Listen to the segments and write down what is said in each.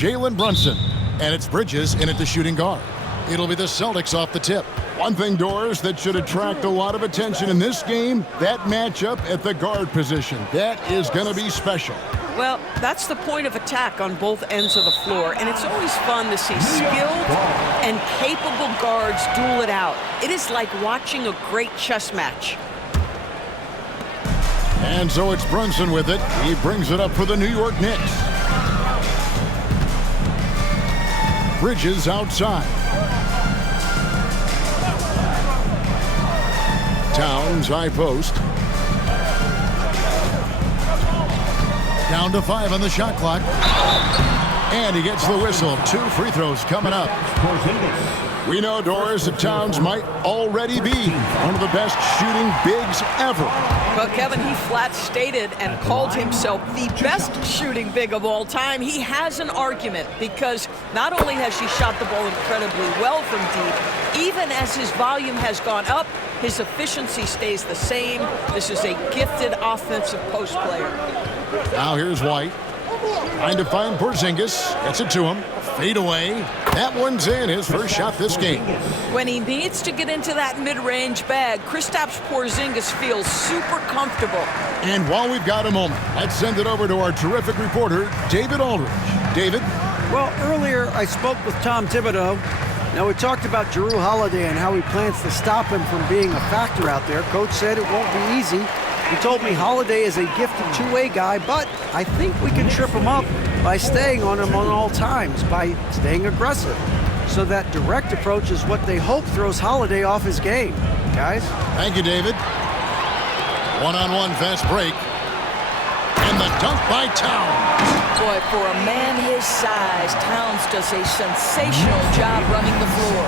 Jalen Brunson. And it's Bridges in at the shooting guard. It'll be the Celtics off the tip. One thing, Doris, that should attract a lot of attention in this game, that matchup at the guard position. That is going to be special. Well, that's the point of attack on both ends of the floor, and it's always fun to see skilled and capable guards duel it out. It is like watching a great chess match. And so it's Brunson with it. He brings it up for the New York Knicks. Bridges outside. Towns high post. Down to 5 on the shot clock. And he gets the whistle. 2 free throws coming up. We know, Doris, that Towns might already be one of the best shooting bigs ever. Well, Kevin, he flat stated and called himself the best shooting big of all time. He has an argument because not only has he shot the ball incredibly well from deep, even as his volume has gone up, his efficiency stays the same. This is a gifted offensive post player. Now here's White. Trying to find Porzingis. Gets it to him. Fade away. That one's in. His first shot this game. When he needs to get into that mid-range bag, Kristaps Porzingis feels super comfortable. And while we've got a moment, let's send it over to our terrific reporter, David Aldridge. David? Well, earlier I spoke with Tom Thibodeau. Now, we talked about Jrue Holiday and how he plans to stop him from being a factor out there. Coach said it won't be easy. He told me Holiday is a gifted two-way guy, but I think we can trip him up by staying on him on all times, by staying aggressive. So that direct approach is what they hope throws Holiday off his game. Guys? Thank you, David. One-on-one fast break. And the dunk by Towns. Boy, for a man his size, Towns does a sensational job running the floor.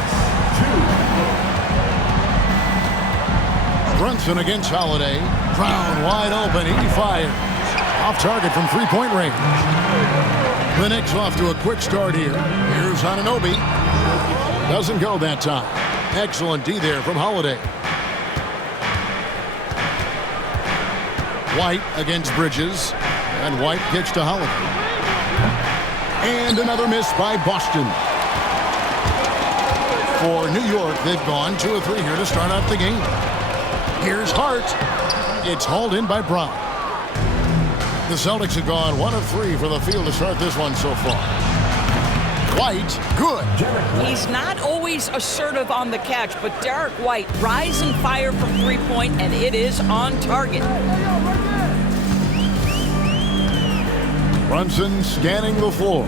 Brunson against Holiday. Brown wide open. He fires. Off target from three-point range. The Knicks off to a quick start here. Here's Anunoby. Doesn't go that time. Excellent D there from Holiday. White against Bridges. And White kicks to Holiday. And another miss by Boston. For New York, they've gone 2 of 3 here to start out the game. Here's Hart. It's hauled in by Brown. The Celtics have gone 1 of 3 for the field to start this one so far. White, good. He's not always assertive on the catch, but Derek White, rise and fire from three-point, and it is on target. Brunson scanning the floor.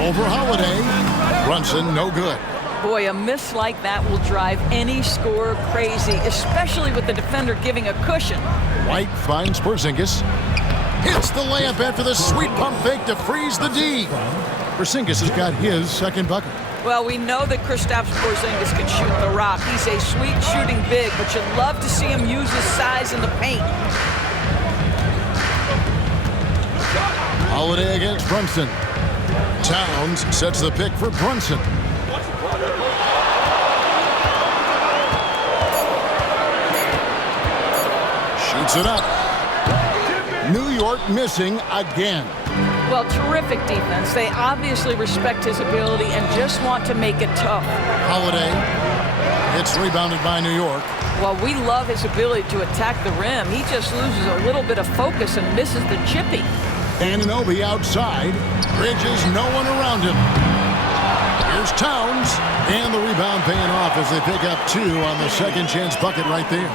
Over Holiday. Brunson, no good. Boy, a miss like that will drive any scorer crazy, especially with the defender giving a cushion. White finds Porzingis. Hits the layup after the sweet pump fake to freeze the D. Porzingis has got his second bucket. Well, we know that Kristaps Porzingis can shoot the rock. He's a sweet shooting big, but you'd love to see him use his size in the paint. Holiday against Brunson. Towns sets the pick for Brunson. Shoots it up. New York missing again. Well, terrific defense. They obviously respect his ability and just want to make it tough. Holiday. It's rebounded by New York. Well, we love his ability to attack the rim. He just loses a little bit of focus and misses the chippy. Anunoby outside. Bridges, no one around him. Here's Towns. And the rebound paying off as they pick up 2 on the second chance bucket right there.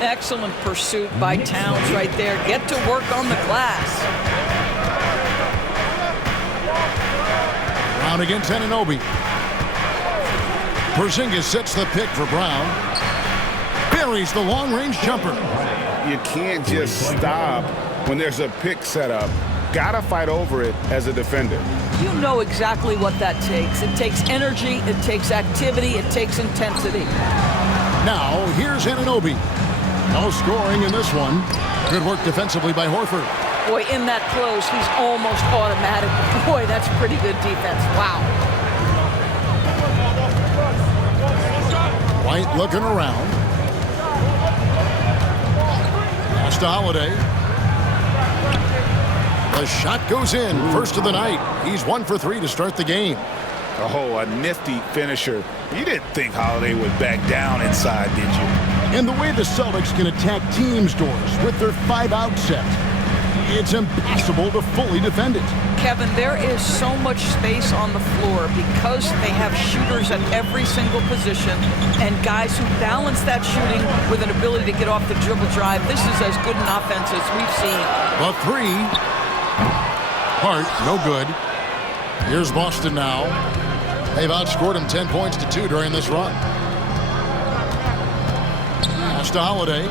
Excellent pursuit by Towns right there. Get to work on the glass. Brown against Anunoby. Porzingis sets the pick for Brown. Buries the long-range jumper. You can't just stop when there's a pick set up. Gotta fight over it as a defender. You know exactly what that takes. It takes energy, it takes activity, it takes intensity. Now, here's Anunoby. No scoring in this one. Good work defensively by Horford. Boy, in that close, he's almost automatic. Boy, that's pretty good defense. Wow. White looking around. Pass to Holiday. The shot goes in. First of the night. He's 1 for 3 to start the game. Oh, a nifty finisher. You didn't think Holiday would back down inside, did you? And the way the Celtics can attack teams' doors with their 5-out set, it's impossible to fully defend it. Kevin, there is so much space on the floor because they have shooters at every single position and guys who balance that shooting with an ability to get off the dribble drive. This is as good an offense as we've seen. The three. Hart, no good. Here's Boston now. They've outscored him 10 points to 2 during this run. Pass to Holiday.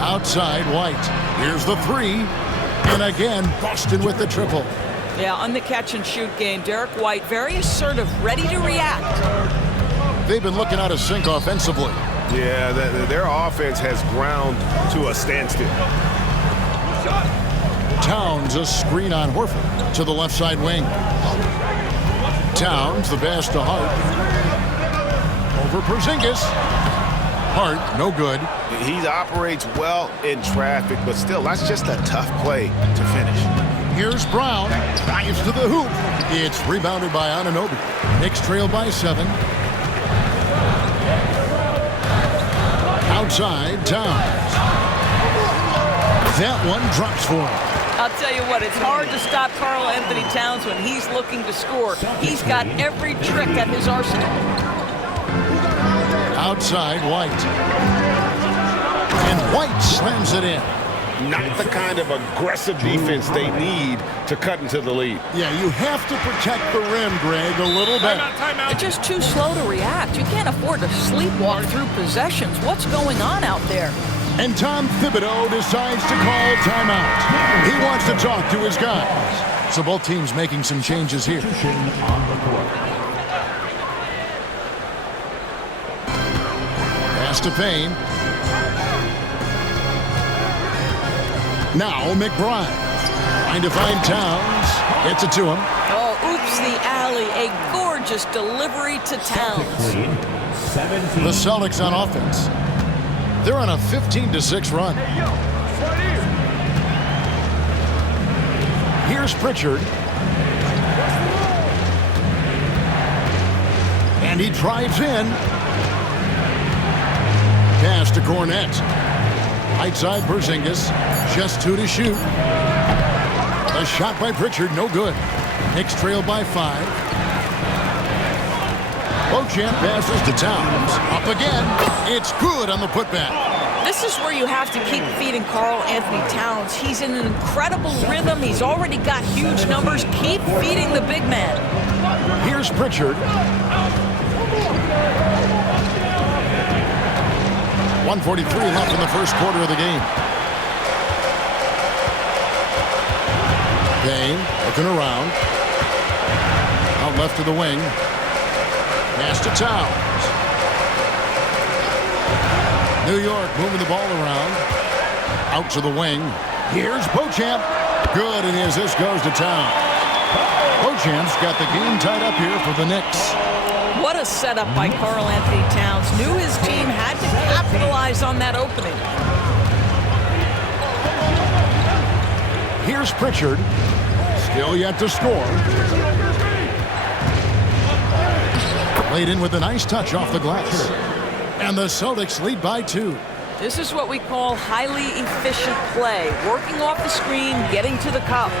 Outside, White. Here's the three. And again, Boston with the triple. Yeah, on the catch-and-shoot game, Derek White, very assertive, ready to react. They've been looking out of sync offensively. Yeah, their offense has ground to a standstill. Towns, a screen on Horford to the left side wing. Towns, the pass to Hart. Over Porzingis. Hart, no good. He operates well in traffic, but still, that's just a tough play to finish. Here's Brown. Drives to the hoop. It's rebounded by Anunoby. Knicks trail by 7. Outside, Towns. That one drops for him. I'll tell you what, it's hard to stop Karl Anthony Towns when he's looking to score. He's got every trick at his arsenal. Outside, White. And White slams it in. Not the kind of aggressive defense they need to cut into the lead. Yeah, you have to protect the rim, Greg, a little bit. They're just too slow to react. You can't afford to sleepwalk through possessions. What's going on out there? And Tom Thibodeau decides to call timeout. He wants to talk to his guys. So both teams making some changes here. Pass to Payne. Now McBride. Trying to find Towns. Gets it to him. Oh, oops, the alley. A gorgeous delivery to Towns. The Celtics on offense. They're on a 15-6 run. Here's Pritchard. And he drives in. Pass to Cornette. Right side Porzingis. Just 2 to shoot. A shot by Pritchard, no good. Knicks trail by 5. Beauchamp passes to Towns. Up again. It's good on the putback. This is where you have to keep feeding Karl Anthony Towns. He's in an incredible rhythm. He's already got huge numbers. Keep feeding the big man. Here's Pritchard. 1:43 left in the first quarter of the game. Payne looking around. Out left to the wing. Pass to Towns. New York moving the ball around. Out to the wing. Here's Beauchamp. Good, and as this goes to Towns. Beauchamp's got the game tied up here for the Knicks. What a setup by Karl Anthony Towns. Knew his team had to capitalize on that opening. Here's Pritchard. Still yet to score. Played in with a nice touch off the glass. And the Celtics lead by 2. This is what we call highly efficient play. Working off the screen, getting to the cup.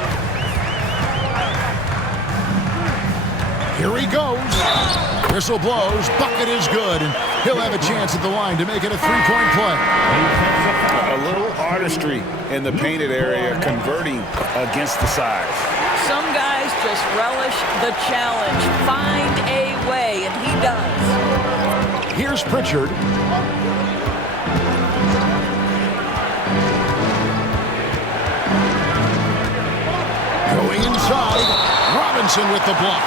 Here he goes. Whistle blows. Bucket is good. And he'll have a chance at the line to make it a 3-point play. A little artistry in the painted area, converting against the size. Some guys just relish the challenge. Find a way, and he does. Here's Pritchard. Going inside. Robinson with the block.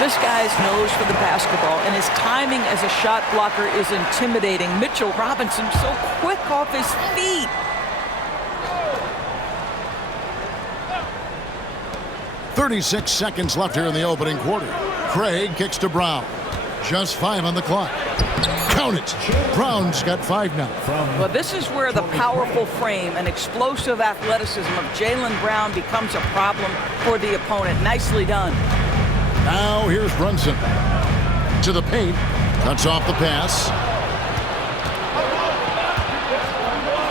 This guy's nose for the basketball, and his timing as a shot blocker is intimidating. Mitchell Robinson so quick off his feet. .36 seconds left here in the opening quarter. Craig kicks to Brown. Just 5 on the clock. Count it. Brown's got 5 now. Well, this is where the powerful frame and explosive athleticism of Jaylen Brown becomes a problem for the opponent. Nicely done. Now here's Brunson. To the paint. Cuts off the pass.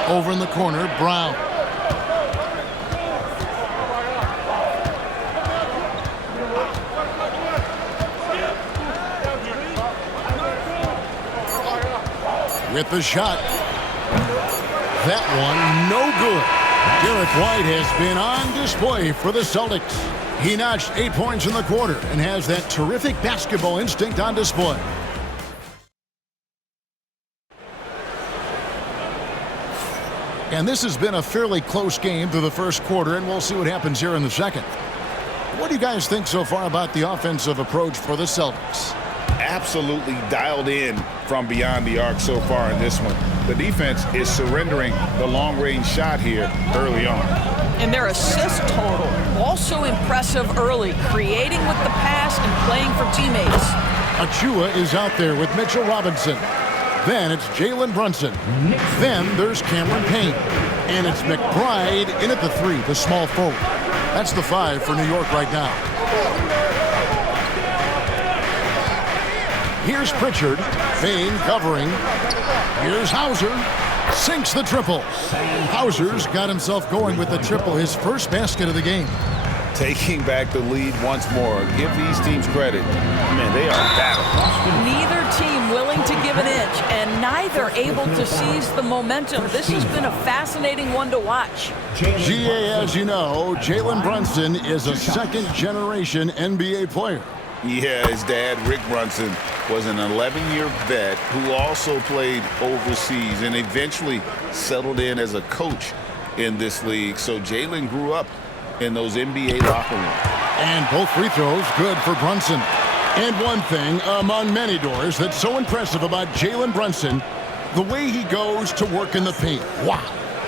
Over in the corner, Brown. With the shot. That one, no good. Derek White has been on display for the Celtics. He notched 8 points in the quarter and has that terrific basketball instinct on display. And this has been a fairly close game through the first quarter, and we'll see what happens here in the second. What do you guys think so far about the offensive approach for the Celtics? Absolutely dialed in from beyond the arc so far in this one. The defense is surrendering the long-range shot here early on. And their assist total, also impressive early, creating with the pass and playing for teammates. Achua is out there with Mitchell Robinson. Then it's Jalen Brunson. Then there's Cameron Payne. And it's McBride in at the 3, the small forward. That's the 5 for New York right now. Here's Pritchard. Payne covering. Here's Hauser. Sinks the triple. Hauser's got himself going with the triple, his first basket of the game. Taking back the lead once more. Give these teams credit. Man, they are battling. Neither team willing to give an inch, and neither able to seize the momentum. This has been a fascinating one to watch. GA, as you know, Jalen Brunson is a second-generation NBA player. Yeah, his dad, Rick Brunson, was an 11-year vet who also played overseas and eventually settled in as a coach in this league. So Jalen grew up in those NBA locker rooms. And both free throws good for Brunson. And one thing among many doors that's so impressive about Jalen Brunson, the way he goes to work in the paint. Wow.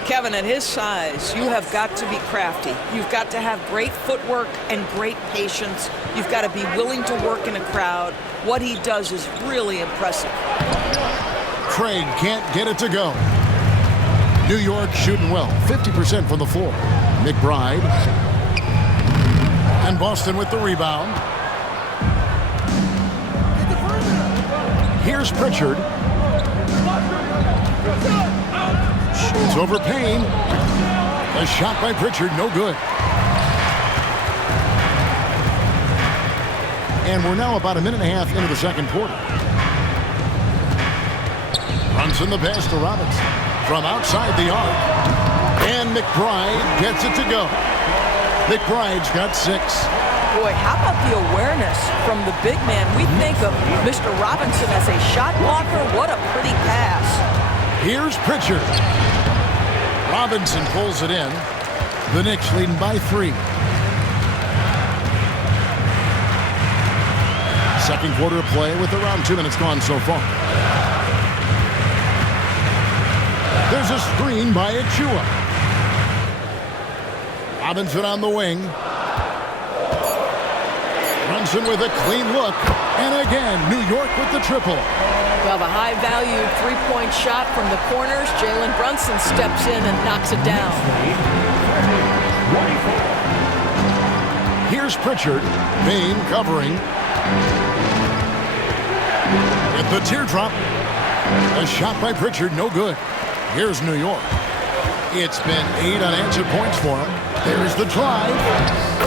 Kevin, at his size, you have got to be crafty. You've got to have great footwork and great patience. You've got to be willing to work in a crowd. What he does is really impressive. Craig can't get it to go. New York shooting well, 50% from the floor. McBride. And Boston with the rebound. Here's Pritchard. Shoots over Payne. A shot by Pritchard, no good. And we're now about a minute and a half into the second quarter. Brunson the pass to Robinson. From outside the arc. And McBride gets it to go. McBride's got 6. Boy, how about the awareness from the big man? We think of Mr. Robinson as a shot blocker. What a pretty pass. Here's Pritchard. Robinson pulls it in. The Knicks leading by 3. Second quarter of play with around 2 minutes gone so far. There's a screen by Achua. Robinson on the wing. Brunson with a clean look. And again, New York with the triple. Well, the high-value three-point shot from the corners. Jalen Brunson steps in and knocks it down. Here's Pritchard. Payne covering. With the teardrop. A shot by Pritchard, no good. Here's New York. It's been 8 unanswered points for him. There's the drive.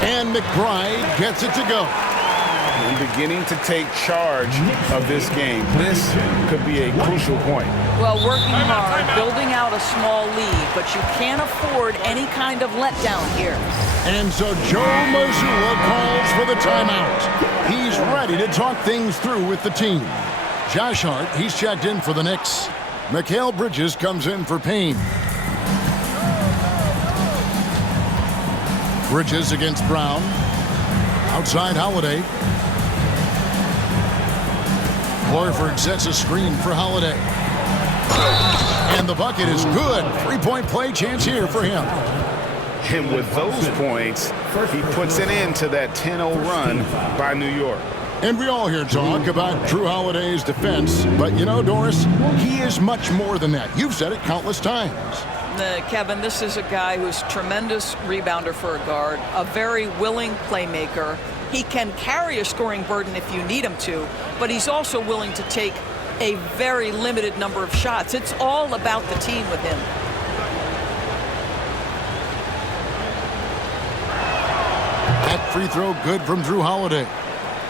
And McBride gets it to go. And beginning to take charge of this game. This could be a crucial point. Well, working hard, building out a small lead, but you can't afford any kind of letdown here. And so Joe Mazzulla calls for the timeout. He's ready to talk things through with the team. Josh Hart, he's checked in for the Knicks. Mikal Bridges comes in for Payne. Bridges against Brown. Outside Holiday. Horford sets a screen for Holiday. And the bucket is good. 3-point play chance here for him. And with those points, he puts an end to that 10-0 run by New York. And we all hear talk about Drew Holiday's defense, but you know, Doris, he is much more than that. You've said it countless times. Kevin, this is a guy who's a tremendous rebounder for a guard, a very willing playmaker. He can carry a scoring burden if you need him to, but he's also willing to take a very limited number of shots. It's all about the team with him. That free throw good from Drew Holiday.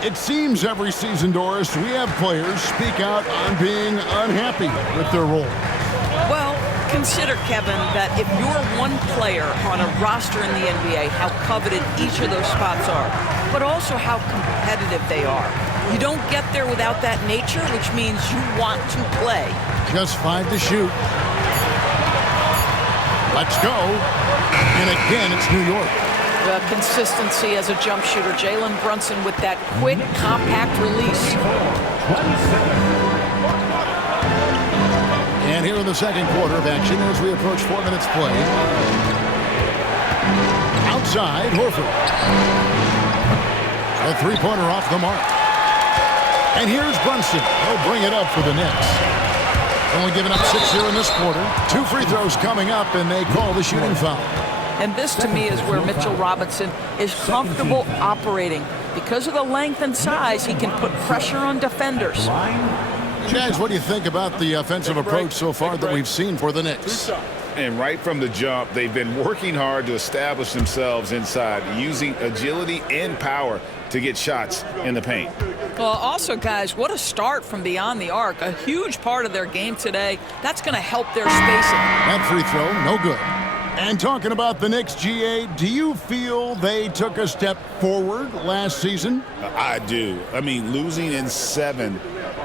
It seems every season, Doris, we have players speak out on being unhappy with their role. Well, consider, Kevin, that if you're one player on a roster in the NBA, how coveted each of those spots are, but also how competitive they are. You don't get there without that nature, which means you want to play. Just 5 to shoot. Let's go. And again, it's New York. The consistency as a jump shooter. Jalen Brunson with that quick, compact release. And here in the second quarter of action as we approach 4 minutes play. Outside, Horford. A three-pointer off the mark. And here's Brunson. He'll bring it up for the Knicks. Only giving up 6 here in this quarter. 2 free throws coming up, and they call the shooting foul. And this, to me, is where Mitchell Robinson is comfortable operating. Because of the length and size, he can put pressure on defenders. Guys, what do you think about the offensive approach so far that we've seen for the Knicks? And right from the jump, they've been working hard to establish themselves inside, using agility and power to get shots in the paint. Well, also, guys, what a start from beyond the arc. A huge part of their game today. That's going to help their spacing. That free throw, no good. And talking about the Knicks, GA, do you feel they took a step forward last season? I do. I mean, losing in 7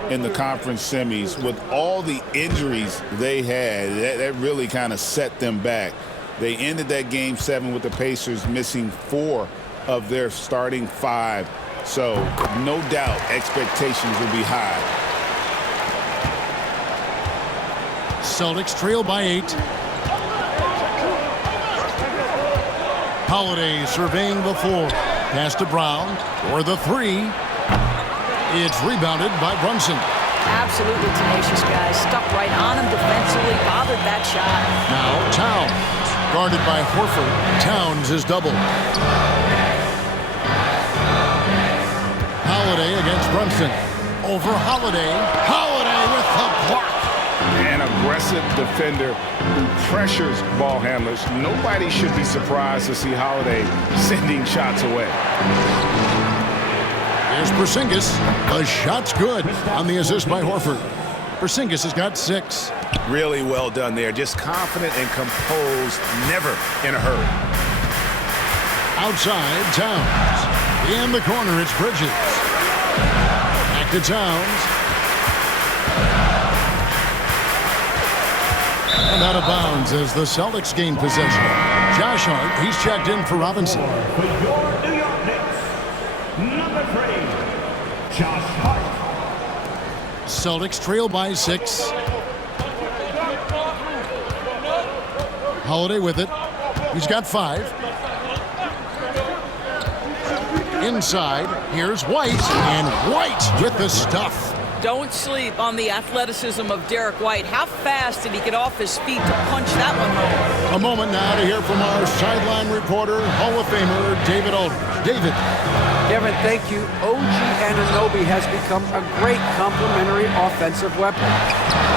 in the conference semis with all the injuries they had, that really kind of set them back. They ended that game 7 with the Pacers missing 4 of their starting 5. So no doubt expectations will be high. Celtics trail by 8. Holiday surveying the floor. Pass to Brown for the 3. It's rebounded by Brunson. Absolutely tenacious, guys. Stuck right on him defensively, bothered that shot. Now Towns, guarded by Horford. Towns is doubled. Holiday against Brunson. Over Holiday. Holiday with the block. An aggressive defender who pressures ball handlers. Nobody should be surprised to see Holiday sending shots away. Here's Porzingis. The shot's good on the assist by Horford. Porzingis has got 6. Really well done there. Just confident and composed, never in a hurry. Outside, Towns. In the corner, it's Bridges. Back to Towns. And out of bounds as the Celtics gain possession. Josh Hart, he's checked in for Robinson. For your New York Knicks, number 3, Josh Hart. Celtics trail by 6. Holiday with it. He's got 5. Inside, here's White, and White with the stuff. Don't sleep on the athleticism of Derek White. How fast did he get off his feet to punch that one home? A moment now to hear from our sideline reporter, Hall of Famer David Aldridge. David. Kevin, thank you. OG Anunoby has become a great complementary offensive weapon.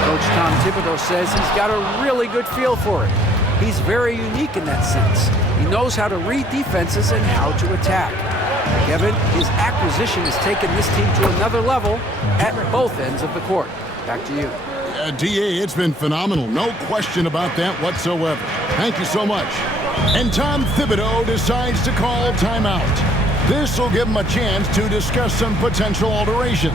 Coach Tom Thibodeau says he's got a really good feel for it. He's very unique in that sense. He knows how to read defenses and how to attack. Kevin, his acquisition has taken this team to another level at both ends of the court. Back to you. DA, it's been phenomenal. No question about that whatsoever. Thank you so much. And Tom Thibodeau decides to call timeout. This will give him a chance to discuss some potential alterations.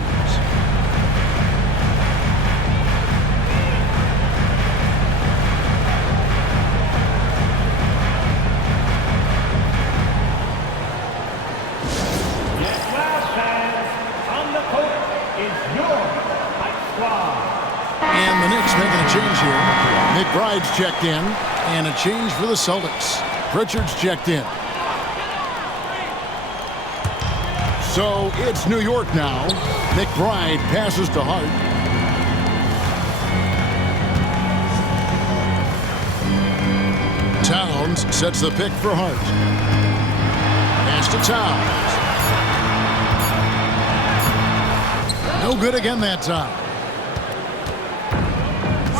And the Knicks making a change here. McBride's checked in, and a change for the Celtics. Pritchard's checked in. So it's New York now. McBride passes to Hart. Towns sets the pick for Hart. Pass to Towns. No good again that time.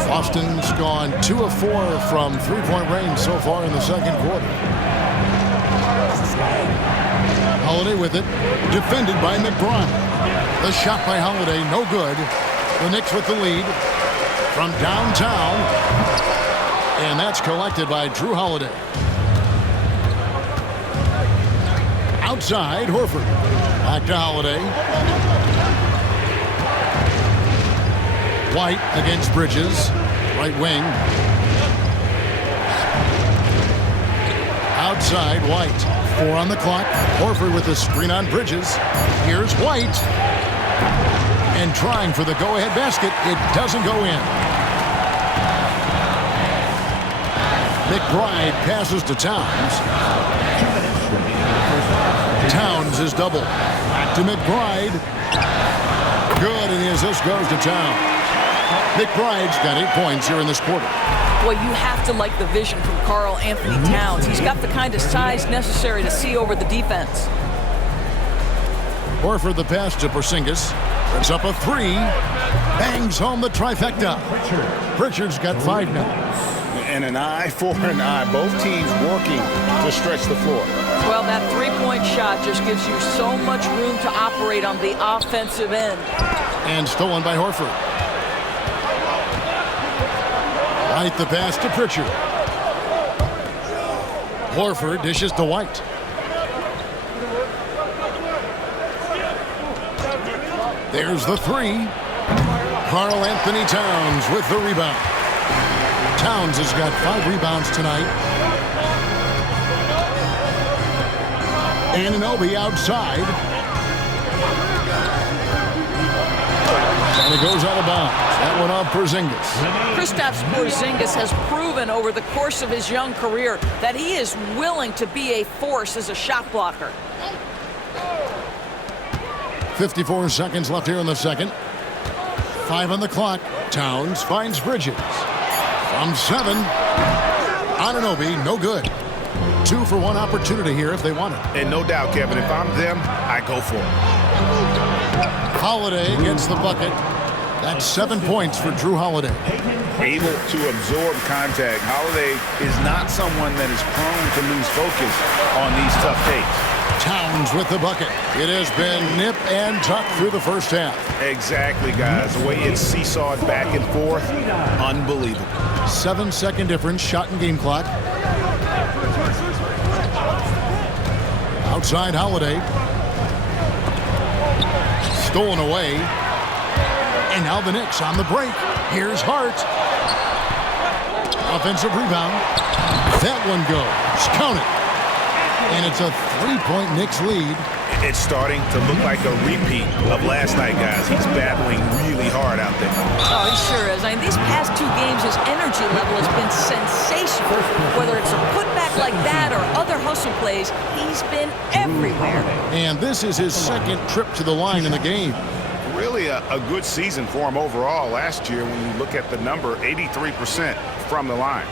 Boston's gone 2 of 4 from three-point range so far in the second quarter. Holiday with it, defended by McBride. The shot by Holiday, no good. The Knicks with the lead from downtown, and that's collected by Drew Holiday. Outside, Horford. Back to Holiday. White against Bridges, right wing. Outside, White. 4 on the clock. Horford with the screen on Bridges. Here's White. And trying for the go-ahead basket. It doesn't go in. McBride passes to Towns. Towns is double. Back to McBride. Good, and the assist goes to Towns. McBride's got 8 points here in this quarter. Well, you have to like the vision from Karl Anthony Towns. He's got the kind of size necessary to see over the defense. Horford the pass to Porzingis. Puts up a 3. Bangs home the trifecta. Pritchard's got 5 now. And an eye for an eye. Both teams working to stretch the floor. Well, that three-point shot just gives you so much room to operate on the offensive end. And stolen by Horford. White the pass to Pritchard. Horford dishes to White. There's the 3. Karl Anthony Towns with the rebound. Towns has got 5 rebounds tonight. Anunoby outside. And it goes out of bounds. That one off Porzingis. Kristaps Porzingis has proven over the course of his young career that he is willing to be a force as a shot blocker. 54 seconds left here in the second. 5 on the clock. Towns finds Bridges. From 7. Anunoby, no good. 2 for 1 opportunity here if they want it. And no doubt, Kevin, if I'm them, I go for it. Holiday gets the bucket. That's 7 points for Drew Holiday. Able to absorb contact. Holiday is not someone that is prone to lose focus on these tough takes. Towns with the bucket. It has been nip and tuck through the first half. Exactly, guys. The way it's seesawed back and forth, unbelievable. 7-second difference, shot and game clock. Outside Holiday. Stolen away. And now the Knicks on the break. Here's Hart. Offensive rebound. That one goes. Count it. And it's a 3-point Knicks lead. It's starting to look like a repeat of last night, guys. He's battling really hard out there. Oh, he sure is. I mean, these past 2 games, his energy level has been sensational. Whether it's a putback like that or other hustle plays, he's been everywhere. And this is his second trip to the line in the game. Really a good season for him overall last year when you look at the number, 83% from the line.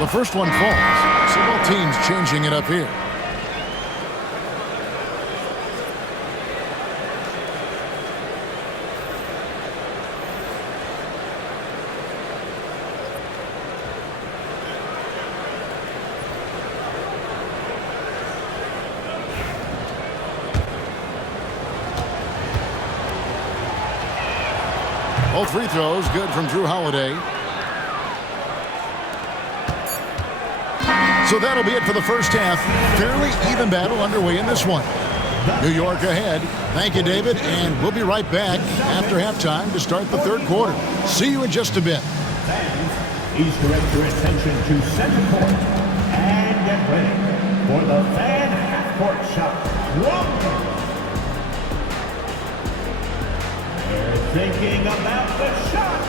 The first one falls. So both teams changing it up here. Both free throws good from Drew Holiday. So that'll be it for the first half. Fairly even battle underway in this one. New York ahead. Thank you, David, and we'll be right back after halftime to start the third quarter. See you in just a bit. Please direct your attention to center court and get ready for the fan half-court shot. They're thinking about the shot.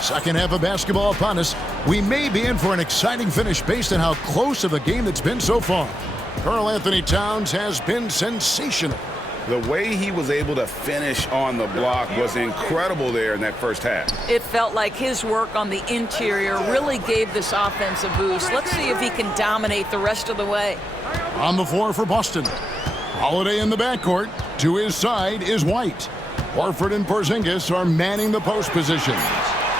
Second half of basketball upon us. We may be in for an exciting finish based on how close of a game it's been so far. Karl-Anthony Towns has been sensational. The way he was able to finish on the block was incredible there in that first half. It felt like his work on the interior really gave this offense a boost. Let's see if he can dominate the rest of the way. On the floor for Boston. Holiday in the backcourt. To his side is White. Horford and Porzingis are manning the post positions.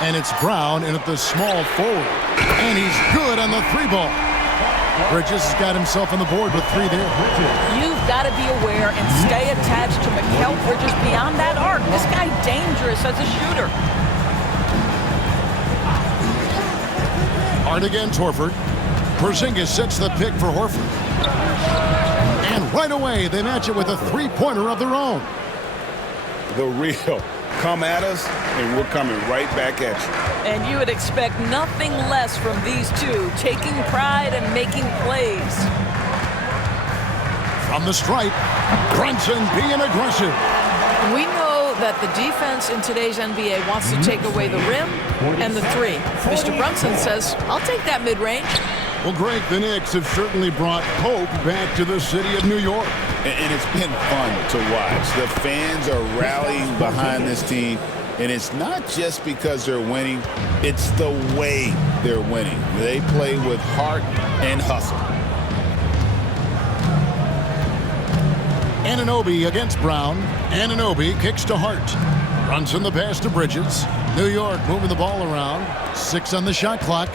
And it's Brown in at the small forward. And he's good on the three ball. Bridges has got himself on the board with 3 there. You've got to be aware and stay attached to Mikal Bridges beyond that arc. This guy dangerous as a shooter. Hard against Horford. Porzingis sets the pick for Horford. And right away, they match it with a three-pointer of their own. The real. Come at us, and we're coming right back at you. And you would expect nothing less from these two, taking pride and making plays. From the stripe, Brunson being aggressive. We know that the defense in today's NBA wants to take away the rim and the three. Mr. Brunson says, I'll take that mid-range. Well, Greg, the Knicks have certainly brought hope back to the city of New York. And it's been fun to watch. The fans are rallying behind this team. And it's not just because they're winning. It's the way they're winning. They play with heart and hustle. Anunoby against Brown. Anunoby kicks to Hart. Brunson the pass to Bridges. New York moving the ball around. 6 on the shot clock.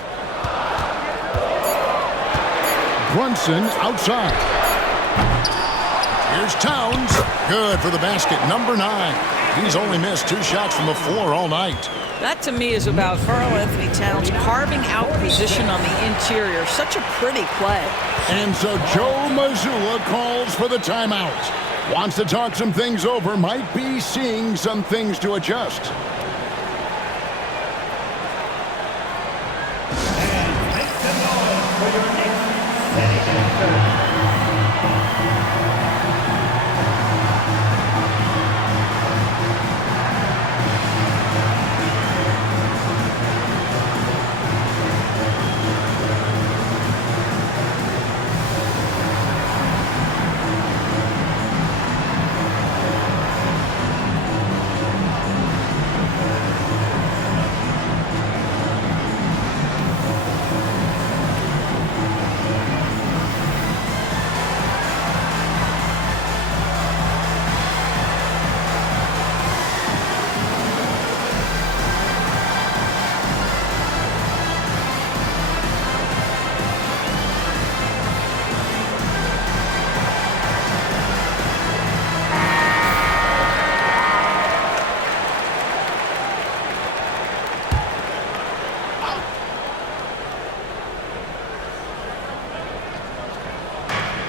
Brunson outside. Here's Towns. Good for the basket. Number 9. He's only missed 2 shots from the floor all night. That to me is about Karl-Anthony Towns carving out position on the interior. Such a pretty play. And so Joe Mazzulla calls for the timeout. Wants to talk some things over. Might be seeing some things to adjust. And make some noise for your Knicks setting an third.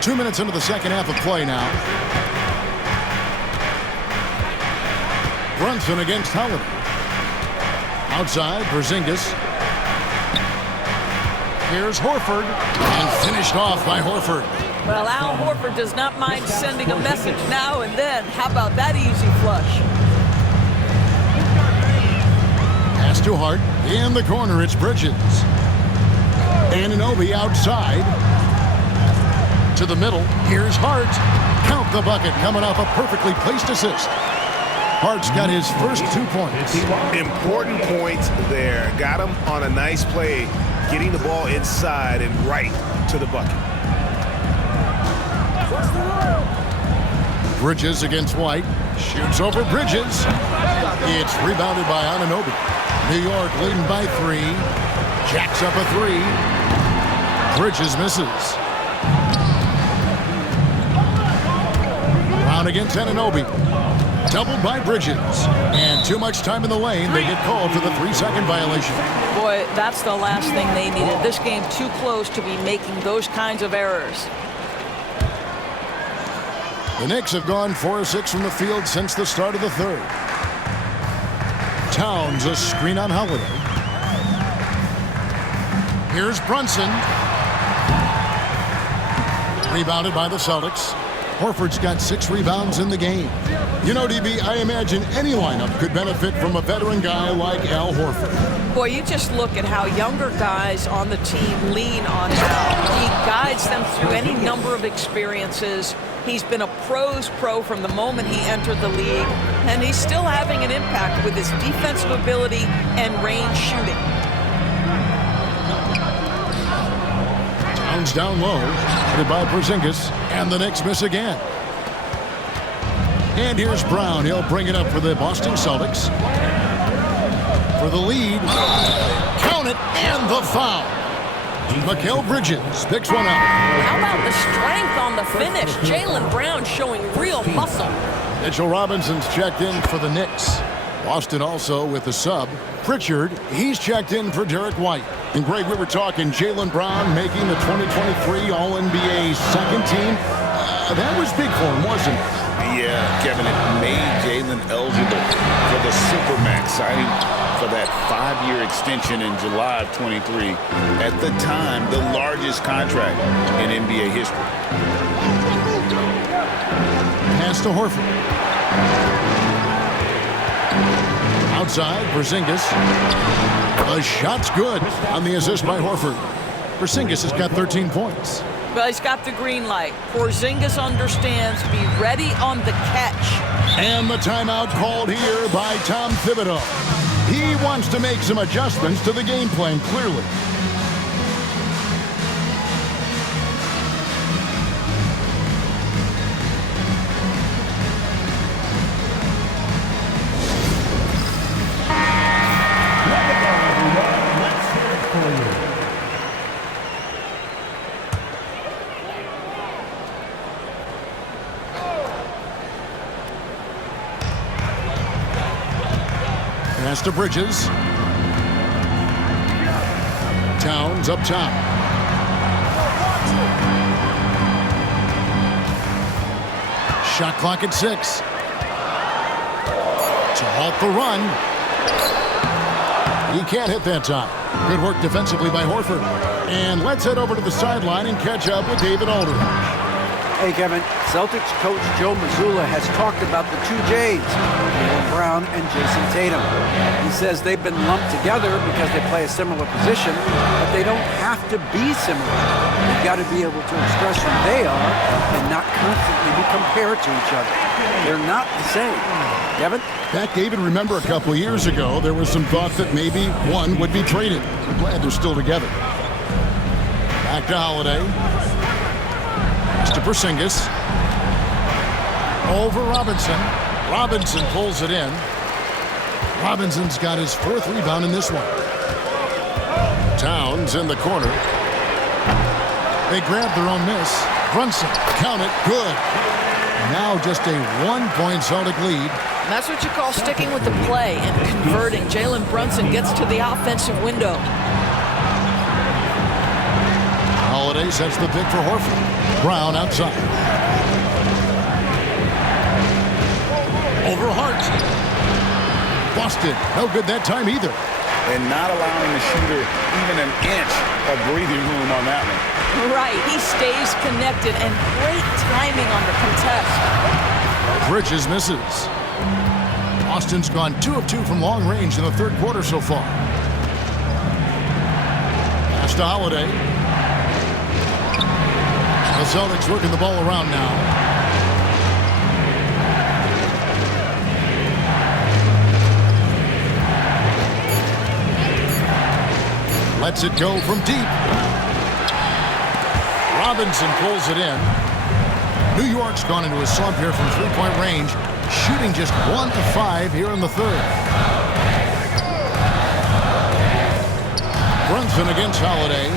Two minutes into the second half of play now. Brunson against Holiday. Outside, Porzingis. Here's Horford. And finished off by Horford. Well, Al Horford does not mind sending a message now and then. How about that easy flush? Pass to Hart. In the corner, it's Bridges. Anunoby outside. To the middle. Here's Hart. Count the bucket coming off a perfectly placed assist. Hart's got his first 2 points. Important points there. Got him on a nice play, getting the ball inside and right to the bucket. Bridges against White. Shoots over Bridges. It's rebounded by Anunoby. New York leading by 3. Jacks up a 3. Bridges misses. Brown against Anunoby. Doubled by Bridges. And too much time in the lane. They get called for the 3-second violation. Boy, that's the last thing they needed. This game too close to be making those kinds of errors. The Knicks have gone 4 of 6 from the field since the start of the third. Towns a screen on Holiday. Here's Brunson. Rebounded by the Celtics. Horford's got 6 rebounds in the game. You know, DB, I imagine any lineup could benefit from a veteran guy like Al Horford. Boy, you just look at how younger guys on the team lean on Al. He guides them through any number of experiences. He's been a pro's pro from the moment he entered the league, and he's still having an impact with his defensive ability and range shooting. Towns down low, headed by Porzingis, and the Knicks miss again. And here's Brown. He'll bring it up for the Boston Celtics. For the lead. Count it, and the foul. Mikal Bridges picks one up. How about the strength on the finish? Jaylen Brown showing real muscle. Mitchell Robinson's checked in for the Knicks. Boston also with the sub. Pritchard, he's checked in for Derek White. And Greg, we were talking Jaylen Brown making the 2023 All-NBA second team. That was big for him, wasn't it? Yeah, Kevin, it made Jaylen eligible for the Supermax, signing for that 5-year extension in July of 23. At the time, the largest contract in NBA history. Pass to Horford. Outside, Porzingis. The shot's good on the assist by Horford. Porzingis has got 13 points. Well, he's got the green light. Porzingis understands. Be ready on the catch. And the timeout called here by Tom Thibodeau. He wants to make some adjustments to the game plan, clearly. Pass to Bridges. Towns up top. Shot clock at 6. To halt the run. He can't hit that time. Good work defensively by Horford. And let's head over to the sideline and catch up with David Aldridge. Hey, Kevin. Celtics coach Joe Mazzulla has talked about the two J's, Jaylen Brown and Jason Tatum. He says they've been lumped together because they play a similar position, but they don't have to be similar. They've got to be able to express who they are and not constantly be compared to each other. They're not the same. Kevin? Back, David, remember a couple years ago, there was some thought that maybe one would be traded. I'm glad they're still together. Back to Holiday. To Porzingis. Over Robinson. Robinson pulls it in. Robinson's got his 4th rebound in this one. Towns in the corner. They grab their own miss. Brunson, count it, good. Now just a 1-point Celtic lead. And that's what you call sticking with the play and converting. Jalen Brunson gets to the offensive window. Holiday sets the pick for Horford. Brown outside. Over Hart. Busted. No good that time either. And not allowing the shooter even an inch of breathing room on that one. Right. He stays connected, and great timing on the contest. Bridges misses. Austin's gone 2 of 2 from long range in the 3rd quarter so far. Pass to Holiday. The Celtics working the ball around now. Lets it go from deep. Robinson pulls it in. New York's gone into a slump here from 3-point range, shooting just 1 of 5 here in the 3rd. Brunson against Holiday.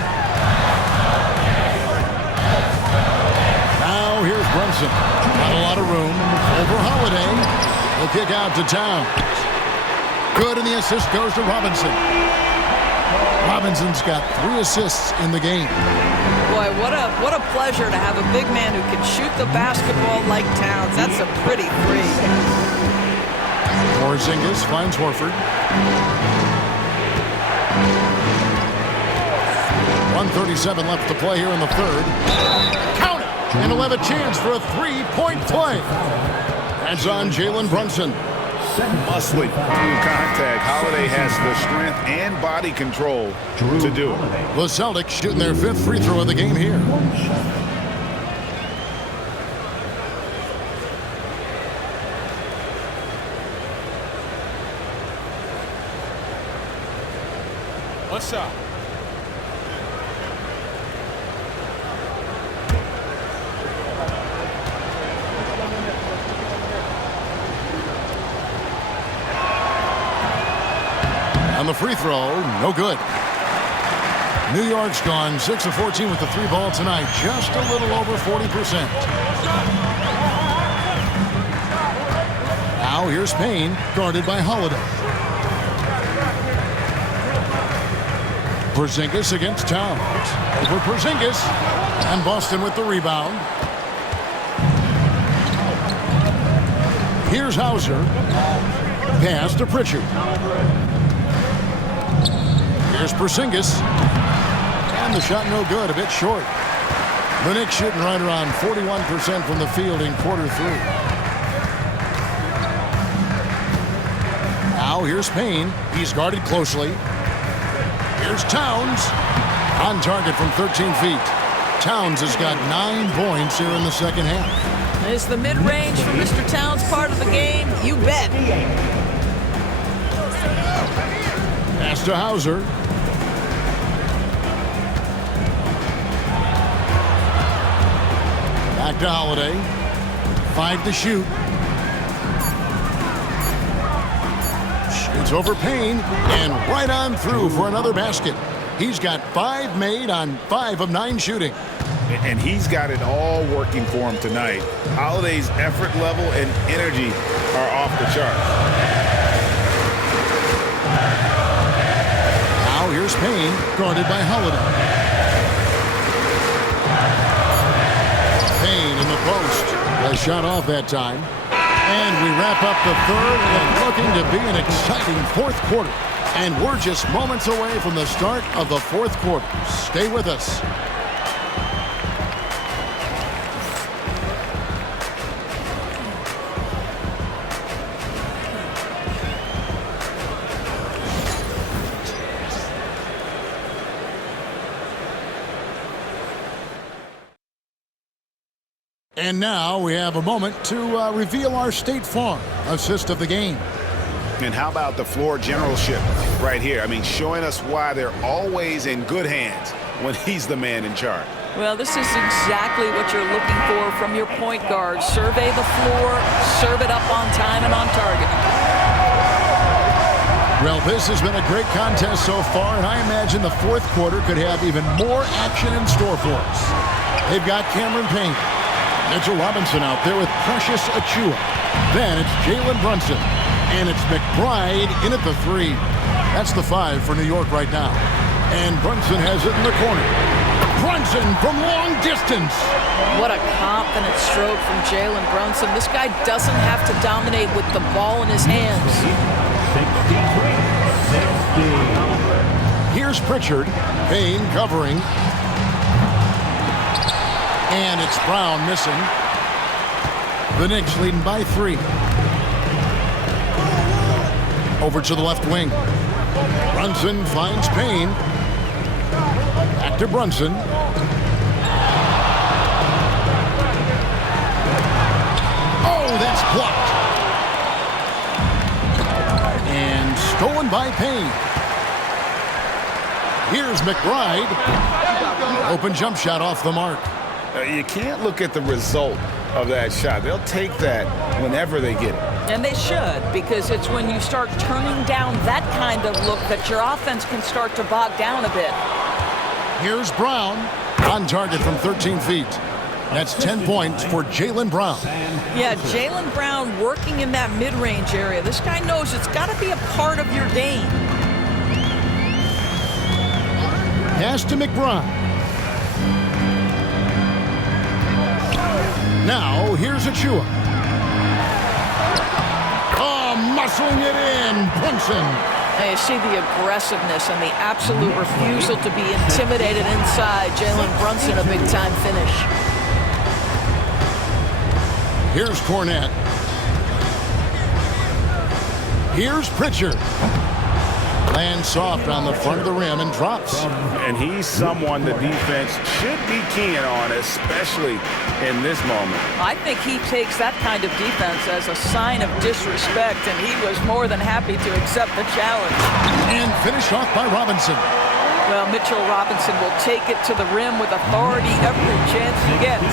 Now here's Brunson. Not a lot of room. Over Holiday. The kick out to Towns. Good, and the assist goes to Robinson. Robinson's got 3 assists in the game. Boy, what a pleasure to have a big man who can shoot the basketball like Towns. That's a pretty freak. Porzingis finds Horford. 1:37 left to play here in the 3rd. Count it! And he'll have a chance for a three-point play. That's on Jalen Brunson. Muscling through contact. Holiday has the strength and body control to do it. The Celtics shooting their 5th free throw of the game here. What's up? On the free throw, no good. New York's gone 6 of 14 with the 3-ball tonight, just a little over 40%. Now here's Payne, guarded by Holiday. Porzingis against Towns. Over Porzingis, and Boston with the rebound. Here's Hauser. Pass to Pritchard. Here's Porzingis. And the shot no good, a bit short. The Knicks shooting right around 41% from the field in quarter 3. Now here's Payne. He's guarded closely. Here's Towns. On target from 13 feet. Towns has got 9 points here in the second half. Is the mid-range for Mr. Towns part of the game? You bet. Pass to Hauser. Back to Holiday. 5 to shoot. Shoots over Payne and right on through for another basket. He's got 5 made on 5 of 9 shooting. And he's got it all working for him tonight. Holiday's effort level and energy are off the charts. Now here's Payne, guarded by Holiday. Payne in the post. A shot off that time. And we wrap up the third and looking to be an exciting fourth quarter. And we're just moments away from the start of the fourth quarter. Stay with us. And now we have a moment to reveal our State Farm assist of the game. And how about the floor generalship right here? I mean, showing us why they're always in good hands when he's the man in charge. Well, this is exactly what you're looking for from your point guard. Survey the floor, serve it up on time and on target. Well, this has been a great contest so far, and I imagine the fourth quarter could have even more action in store for us. They've got Cameron Payne, Mitchell Robinson out there with Precious Achiuwa. Then it's Jalen Brunson. And it's McBride in at the 3. That's the 5 for New York right now. And Brunson has it in the corner. Brunson from long distance. What a confident stroke from Jalen Brunson. This guy doesn't have to dominate with the ball in his hands. 63-60. Here's Pritchard. Payne covering. And it's Brown missing. The Knicks leading by 3. Over to the left wing. Brunson finds Payne. Back to Brunson. Oh, that's blocked. And stolen by Payne. Here's McBride. Open jump shot off the mark. You can't look at the result of that shot. They'll take that whenever they get it. And they should, because it's when you start turning down that kind of look that your offense can start to bog down a bit. Here's Brown on target from 13 feet. That's 10 points for Jaylen Brown. Yeah, Jaylen Brown working in that mid-range area. This guy knows it's got to be a part of your game. Pass to McBride. Now, here's Achiuwa. Oh, muscling it in, Brunson. Now you see the aggressiveness and the absolute refusal to be intimidated inside. Jalen Brunson, a big-time finish. Here's Cornette. Here's Pritchard. Lands soft on the front of the rim and drops. And he's someone the defense should be keying on, especially in this moment. I think he takes that kind of defense as a sign of disrespect, and he was more than happy to accept the challenge. And finished off by Robinson. Well, Mitchell Robinson will take it to the rim with authority every chance he gets.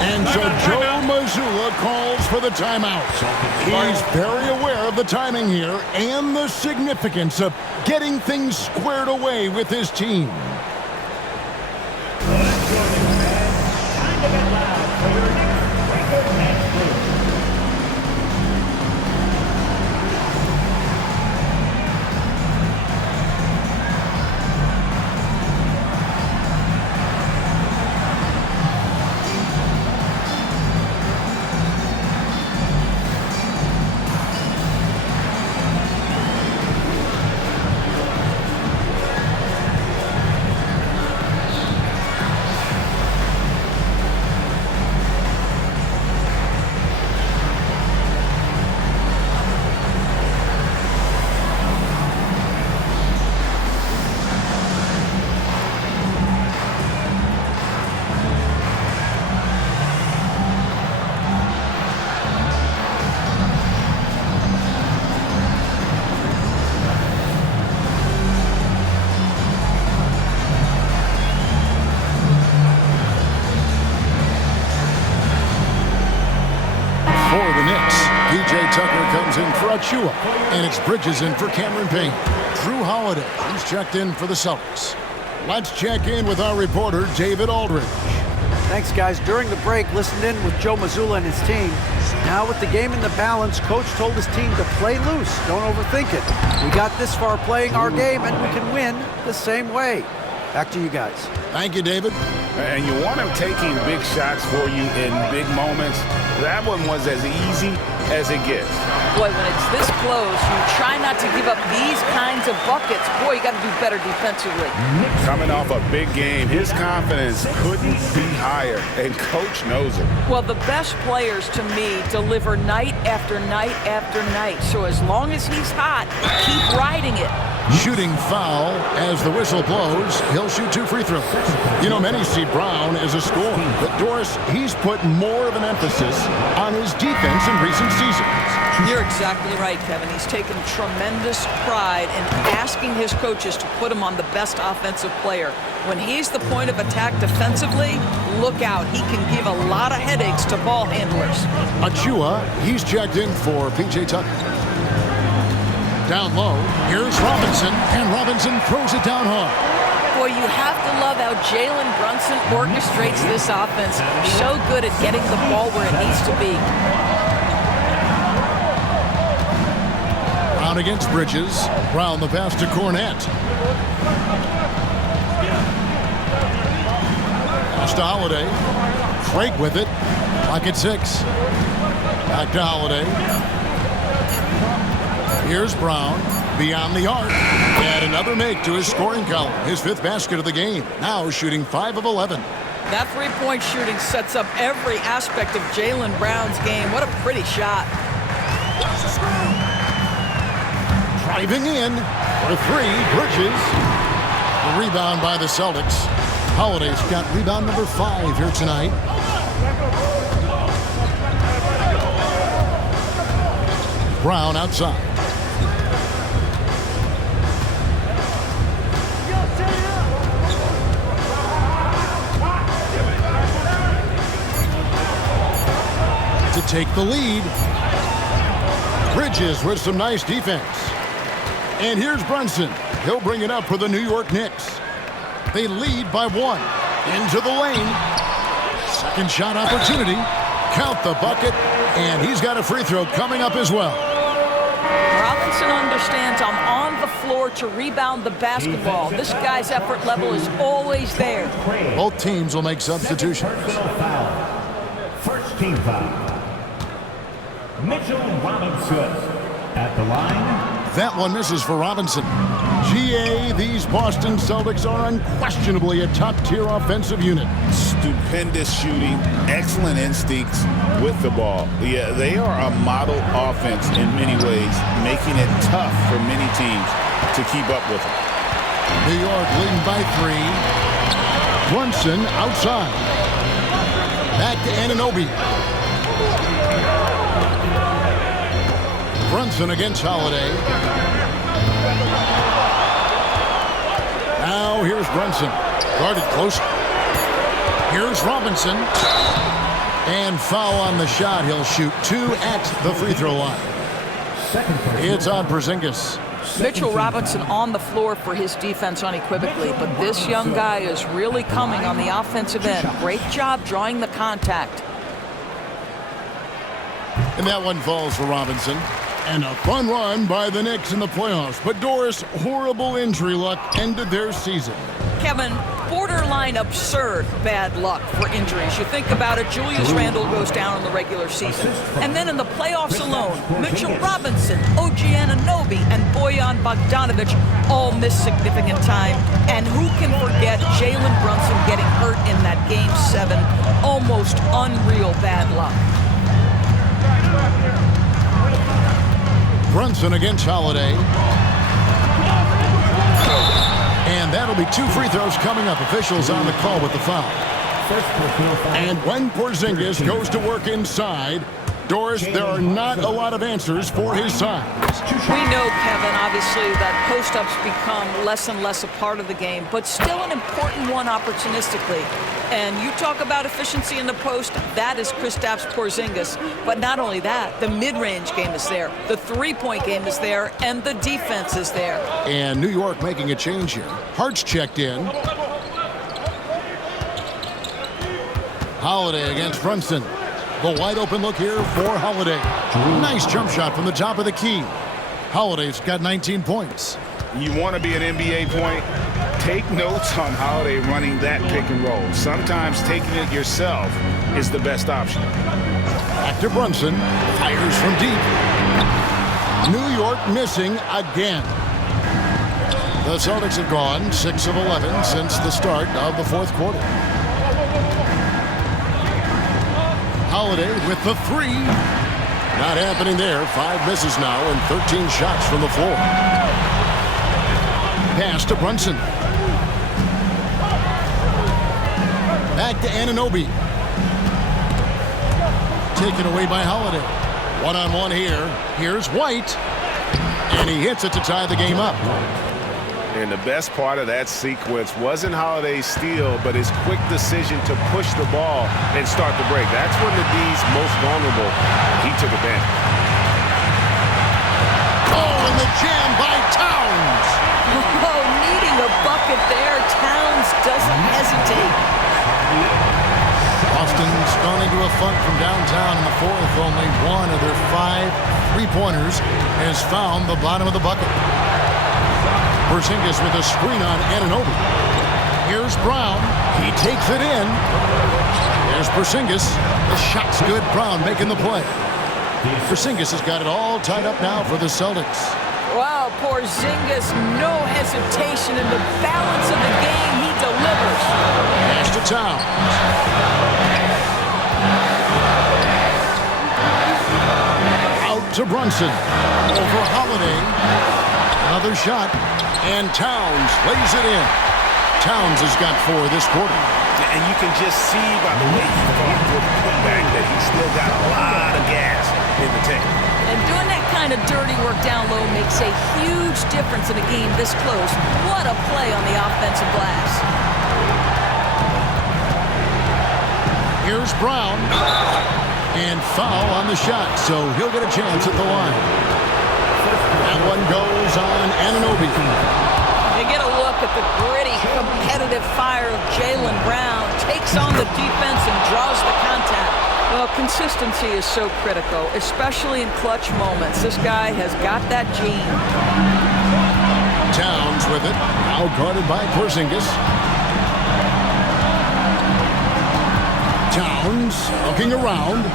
And so Joe Mazzulla calls for the timeout. He's very aware of the timing here and the significance of getting things squared away with his team. Time to get loud for your next record match group. For the Knicks, P.J. Tucker comes in for Achua, and it's Bridges in for Cameron Payne. Drew Holiday is checked in for the Celtics. Let's check in with our reporter, David Aldridge. Thanks, guys. During the break, listened in with Joe Mazzulla and his team. Now with the game in the balance, Coach told his team to play loose. Don't overthink it. We got this far playing our game, and we can win the same way. Back to you guys. Thank you, David. And you want him taking big shots for you in big moments. That one was as easy as it gets. Boy, when it's this close, you try not to give up these kinds of buckets. Boy, you got to do better defensively. Coming off a big game, his confidence couldn't be higher, and Coach knows it. Well, the best players, to me, deliver night after night after night. So as long as he's hot, keep riding it. Shooting foul as the whistle blows. He'll shoot 2 free throws. You know, many see Brown as a scorer, but Doris, he's put more of an emphasis on his defense in recent seasons. You're exactly right, Kevin. He's taken tremendous pride in asking his coaches to put him on the best offensive player. When he's the point of attack defensively, look out. He can give a lot of headaches to ball handlers. Achua, he's checked in for P.J. Tucker. Down low, here's Robinson, and Robinson throws it down hard. Boy, you have to love how Jalen Brunson orchestrates this offense. So good at getting the ball where it needs to be. Brown against Bridges. Brown the pass to Cornette. Pass to Holiday. Craig with it. Clock at 6. Back to Holiday. Here's Brown, beyond the arc. Add another make to his scoring column. His 5th basket of the game. Now shooting 5 of 11. That three-point shooting sets up every aspect of Jalen Brown's game. What a pretty shot. Driving in for 3, Bridges. The rebound by the Celtics. Holiday's got rebound number 5 here tonight. Brown outside. To take the lead. Bridges with some nice defense. And here's Brunson. He'll bring it up for the New York Knicks. They lead by 1. Into the lane. Second shot opportunity. Count the bucket. And he's got a free throw coming up as well. Robinson understands I'm on the floor to rebound the basketball. This guy's effort level is always there. Both teams will make substitutions. First team foul. Mitchell Robinson at the line. That one misses for Robinson. GA, these Boston Celtics are unquestionably a top-tier offensive unit. Stupendous shooting, excellent instincts with the ball. Yeah, they are a model offense in many ways, making it tough for many teams to keep up with them. New York leading by 3. Brunson outside. Back to Anunoby. Brunson against Holiday. Now here's Brunson. Guarded close. Here's Robinson. And foul on the shot. He'll shoot 2 at the free throw line. It's on Porzingis. Mitchell Robinson on the floor for his defense unequivocally, but this young guy is really coming on the offensive end. Great job drawing the contact. And that one falls for Robinson. And a fun run by the Knicks in the playoffs. But Doris, horrible injury luck ended their season. Kevin, borderline absurd bad luck for injuries. You think about it, Julius Randle goes down in the regular season. And then in the playoffs alone, Mitchell Robinson, OG Anunoby, and Bojan Bogdanovic all miss significant time. And who can forget Jalen Brunson getting hurt in that Game 7? Almost unreal bad luck. Brunson against Holiday. And that'll be 2 free throws coming up. Officials on the call with the foul. And when Porzingis goes to work inside, Doris, there are not a lot of answers for his size. We know, Kevin, obviously, that post-ups become less and less a part of the game, but still an important one opportunistically. And you talk about efficiency in the post, that is Kristaps Porzingis. But not only that, the mid-range game is there, the three-point game is there, and the defense is there. And New York making a change here. Hart's checked in. Holiday against Brunson. The wide open look here for Holiday. Nice jump shot from the top of the key. Holiday's got 19 points. You want to be an NBA point? Take notes on Holiday running that pick and roll. Sometimes taking it yourself is the best option. Back to Brunson. Fires from deep. New York missing again. The Celtics have gone 6 of 11 since the start of the fourth quarter. Holiday with the 3. Not happening there. 5 misses now and 13 shots from the floor. Pass to Brunson. Back to Anunoby. Taken away by Holiday. One-on-one here. Here's White. And he hits it to tie the game up. And the best part of that sequence wasn't Holiday's steal, but his quick decision to push the ball and start the break. That's when the D's most vulnerable. He took advantage. Oh, and the jam by Towns. Oh, needing a bucket there. Towns doesn't hesitate. Boston's gone into a funk from downtown in the fourth. Only one of their 5 three-pointers has found the bottom of the bucket. Porzingis with a screen on Anunoby. Here's Brown. He takes it in. There's Porzingis. The shot's good. Brown making the play. Porzingis has got it all tied up now for the Celtics. Wow, Porzingis, no hesitation in the balance of the game. He delivers. Pass to Towns. Out to Brunson. Over Holiday. Another shot. And Towns lays it in. Towns has got 4 this quarter. And you can just see by the way he fought for the putback that he's still got a lot of gas in the tank. And doing that kind of dirty work down low makes a huge difference in a game this close. What a play on the offensive glass. Here's Brown. And foul on the shot, so he'll get a chance at the line. That one goes on Anunoby. You get a look at the gritty, competitive fire of Jaylen Brown. Takes on the defense and draws the contact. Well, consistency is so critical, especially in clutch moments. This guy has got that gene. Towns with it. Now guarded by Porzingis. Towns looking around.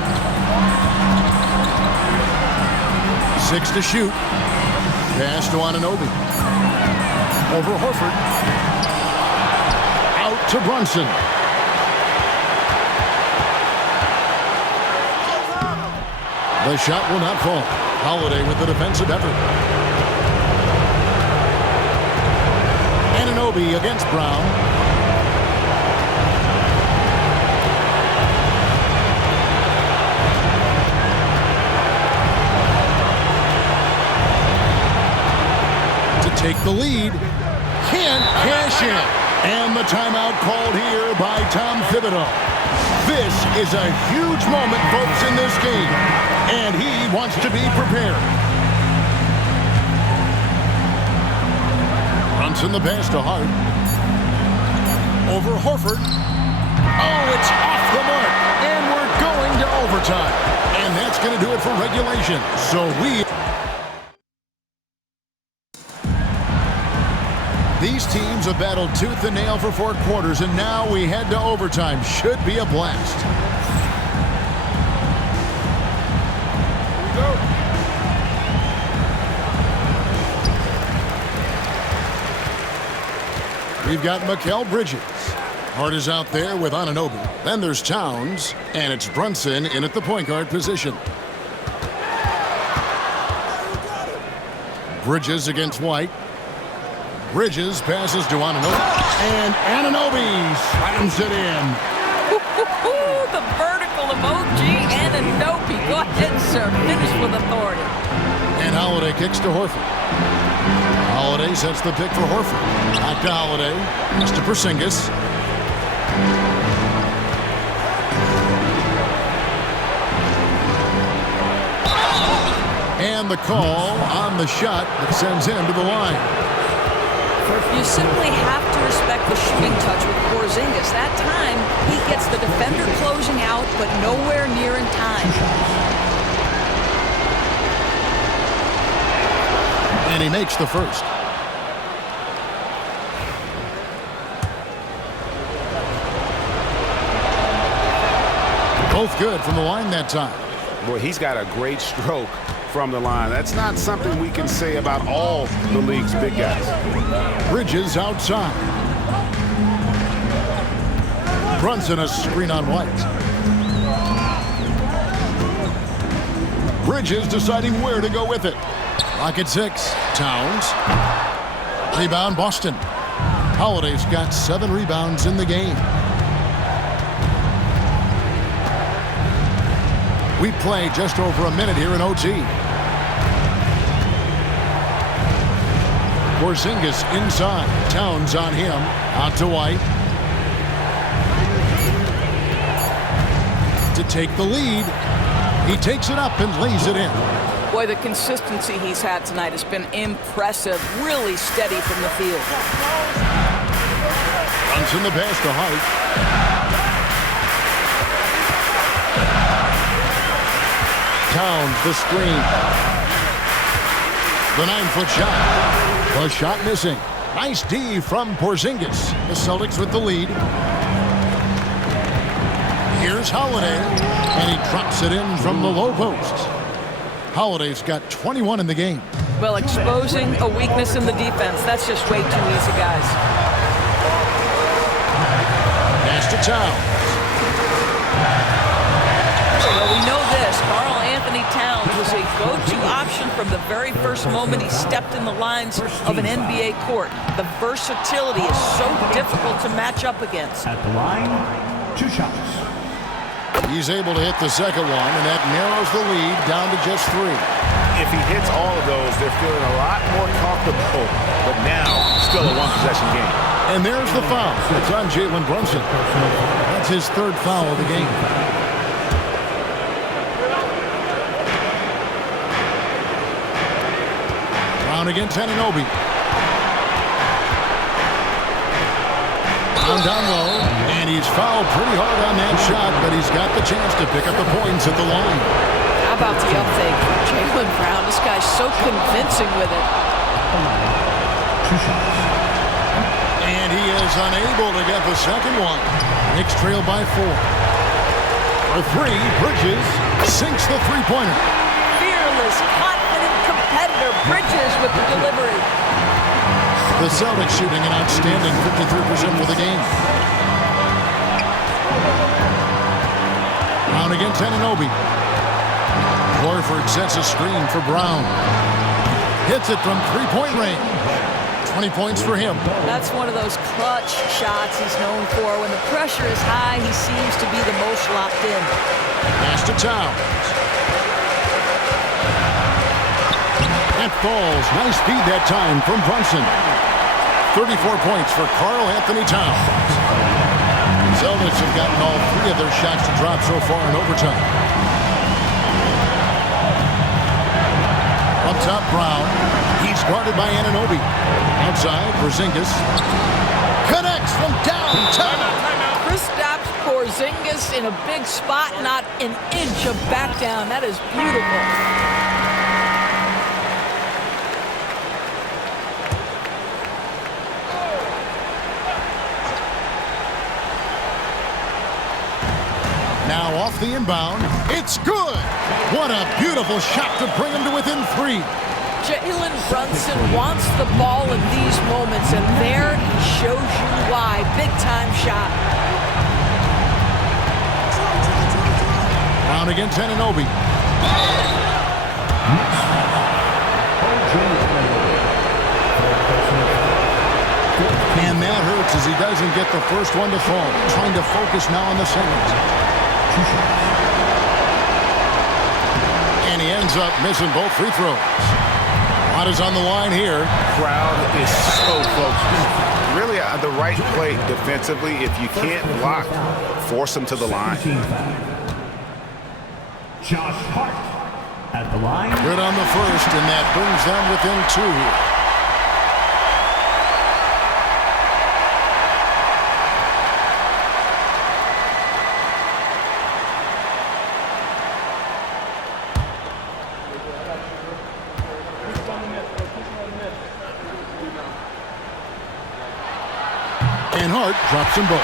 6 to shoot. Pass to Anunoby. Over Horford. Out to Brunson. The shot will not fall. Holiday with the defensive effort. Anunoby against Brown. To take the lead. Can't cash in. And the timeout called here by Tom Thibodeau. This is a huge moment, folks, in this game. And he wants to be prepared. Brunson the pass to Hart. Over Horford. Oh, it's off the mark. And we're going to overtime. And that's going to do it for regulation. So these teams have battled tooth and nail for 4 quarters, and now we head to overtime. Should be a blast. We've got Mikal Bridges. Hart is out there with Anunoby. Then there's Towns, and it's Brunson in at the point guard position. Bridges against White. Bridges passes to Anunoby. And Anunoby slams it in. The vertical emoji, Anunoby. Go ahead, sir. Finish with authority. And Holiday kicks to Horford. Holiday sets the pick for Horford. Back to Holiday. Next to Porzingis. And the call on the shot that sends him to the line. You simply have to respect the shooting touch with Porzingis. That time, he gets the defender closing out, but nowhere near in time. And he makes the first. Both good from the line that time. Boy, he's got a great stroke from the line. That's not something we can say about all the league's big guys. Bridges outside. Brunson a screen on White. Bridges deciding where to go with it. Lock at 6. Towns. Rebound Boston. Holiday's got 7 rebounds in the game. We play just over a minute here in OT. Porzingis inside. Towns on him. Out to White. To take the lead. He takes it up and lays it in. Boy, the consistency he's had tonight has been impressive. Really steady from the field. Runs in the pass to Hart. Towns the screen. The 9-foot shot. The shot missing. Nice D from Porzingis. The Celtics with the lead. Here's Holiday. And he drops it in from the low post. Holiday's got 21 in the game. Well, exposing a weakness in the defense, that's just way too easy, guys. Pass to Towns. Well, we know this. Karl Anthony Towns was a go-to option from the very first moment he stepped in the lines of an NBA court. The versatility is so difficult to match up against. At the line, 2 shots. He's able to hit the second one, and that narrows the lead down to just 3. If he hits all of those, they're feeling a lot more comfortable. But now, still a one-possession game. And there's the foul. It's on Jalen Brunson. That's his 3rd foul of the game. Brown against Anunoby. Down low, and he's fouled pretty hard on that shot, but he's got the chance to pick up the points at the line. How about the uptake from Jaylen Brown? This guy's so convincing with it. 2 shots. And he is unable to get the second one. Knicks trail by 4. For 3, Bridges sinks the three-pointer. Fearless, confident competitor. Bridges with the delivery. The Celtics shooting an outstanding 53% for the game. Brown against Anunoby. Horford sets a screen for Brown. Hits it from three-point range. 20 points for him. That's one of those clutch shots he's known for. When the pressure is high, he seems to be the most locked in. Pass to Towns. That falls. Nice speed that time from Brunson. 34 points for Karl Anthony Towns. Celtics have gotten all three of their shots to drop so far in overtime. Up top, Brown. He's guarded by Anunoby. Outside, Porzingis. Connects from downtown. Kristaps Porzingis in a big spot, not an inch of back down. That is beautiful. Now off the inbound. It's good. What a beautiful shot to bring him to within 3. Jalen Brunson wants the ball in these moments, and there he shows you why. Big-time shot. Brown against Anunoby. And that hurts as he doesn't get the first one to fall. Trying to focus now on the second. And he ends up missing both free throws. A lot is on the line here. Crowd is so focused. Really the right play defensively. If you can't block, force them to the line. Josh Hart at the line. Good on the first, and that brings them within 2 here. And Hart drops them both.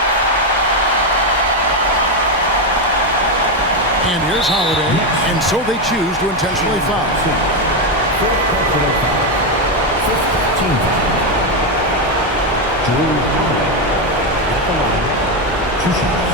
And here's Holiday, and so they choose to intentionally foul. Drew Holiday at the line. 2 shots.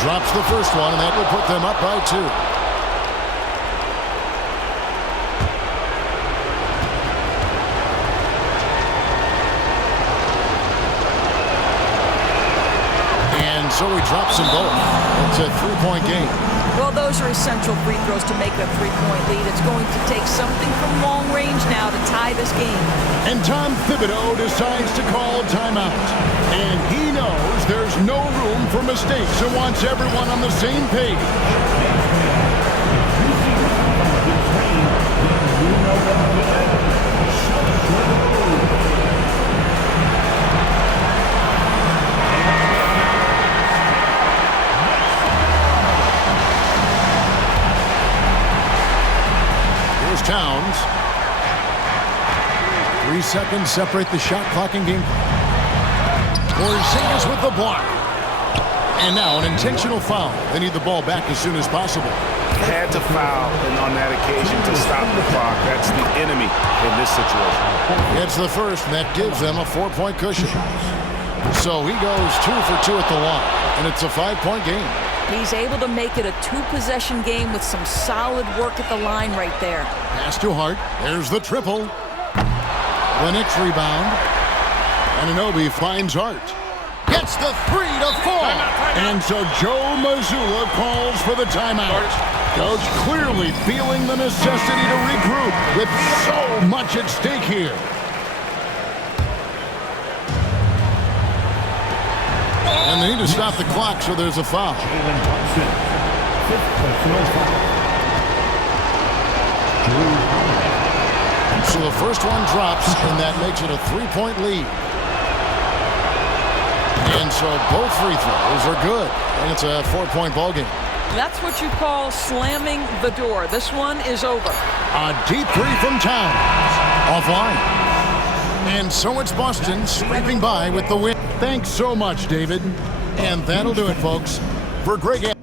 Drops the first one, and that will put them up by 2. And so he drops them both. It's a 3-point game. Well, those are essential free throws to make a 3-point lead. It's going to take something from long range now to tie this game. And Tom Thibodeau decides to call timeout. And he knows there's no room for mistakes and wants everyone on the same page. Here's Towns. 3 seconds separate the shot clock and game clock. Porzingis with the block. And now an intentional foul. They need the ball back as soon as possible. Had to foul on that occasion to stop the clock. That's the enemy in this situation. It's the first, and that gives them a 4-point cushion. So he goes 2 for 2 at the line, and it's a 5-point game. He's able to make it a 2-possession game with some solid work at the line right there. Pass to Hart. There's the triple. The Knicks rebound. Anunoby finds Hart. Gets the 3 to fall. And so Joe Mazzulla calls for the timeout. Coach clearly feeling the necessity to regroup with so much at stake here. And they need to stop the clock, so there's a foul. Jalen Brunson, 5th personal foul. Drew Holiday. So the first one drops, and that makes it a 3-point lead. And so both free throws are good, and it's a 4-point ball game. That's what you call slamming the door. This one is over. A deep three from Towns. Offline. And so it's Boston scraping by with the win. Thanks so much, David. And that'll do it, folks. For Greg